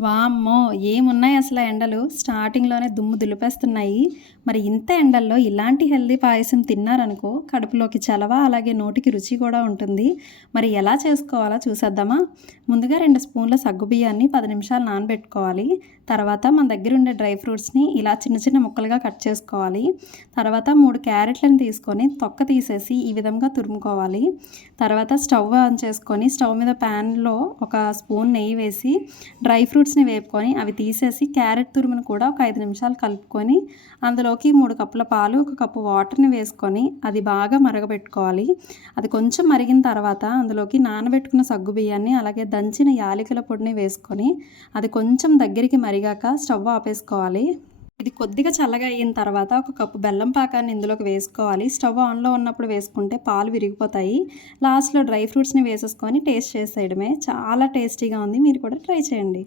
వామ్మో! ఏమున్నాయి అసల ఎండలు. స్టార్టింగ్‌లోనే దుమ్ము దులిపేస్తున్నాయి. మరి ఇంత ఎండల్లో ఇలాంటి హెల్తీ పాయసం తిన్నారనుకో కడుపులోకి చలవ, అలాగే నోటికి రుచి కూడా ఉంటుంది. మరి ఎలా చేసుకోవాలో చూసేద్దామా? ముందుగా 2 స్పూన్ల సగ్గుబియ్యాన్ని 10 నిమిషాలు నానబెట్టుకోవాలి. తర్వాత మన దగ్గర ఉండే డ్రై ఫ్రూట్స్‌ని ఇలా చిన్న చిన్న ముక్కలుగా కట్ చేసుకోవాలి. తర్వాత 3 క్యారెట్‌లను తీసుకొని తొక్క తీసేసి ఈ విధంగా తురుముకోవాలి. తర్వాత స్టవ్ ఆన్ చేసుకొని స్టవ్ మీద ప్యాన్‌లో ఒక స్పూన్ నెయ్యి వేసి డ్రై ఫ్రూట్స్‌ని వేపుకొని అవి తీసేసి క్యారెట్ తురుమును కూడా ఒక 5 నిమిషాలు కలుపుకొని అందులోకి 3 కప్పుల పాలు, 1 కప్పు వాటర్‌ని వేసుకొని అది బాగా మరగబెట్టుకోవాలి. అది కొంచెం మరిగిన తర్వాత అందులోకి నానబెట్టుకున్న సగ్గుబియ్యాన్ని అలాగే దంచిన యాలకుల పొడిని వేసుకొని అది కొంచెం దగ్గరికి మరిగాక స్టవ్ ఆపేసుకోవాలి. ఇది కొద్దిగా చల్లగా అయిన తర్వాత ఒక కప్పు బెల్లం పాకాన్ని ఇందులోకి వేసుకోవాలి. స్టవ్ ఆన్‌లో ఉన్నప్పుడు వేసుకుంటే పాలు విరిగిపోతాయి. లాస్ట్‌లో డ్రై ఫ్రూట్స్‌ని వేసేసుకొని టేస్ట్ చేసేయడమే. చాలా టేస్టీగా ఉంది. మీరు కూడా ట్రై చేయండి.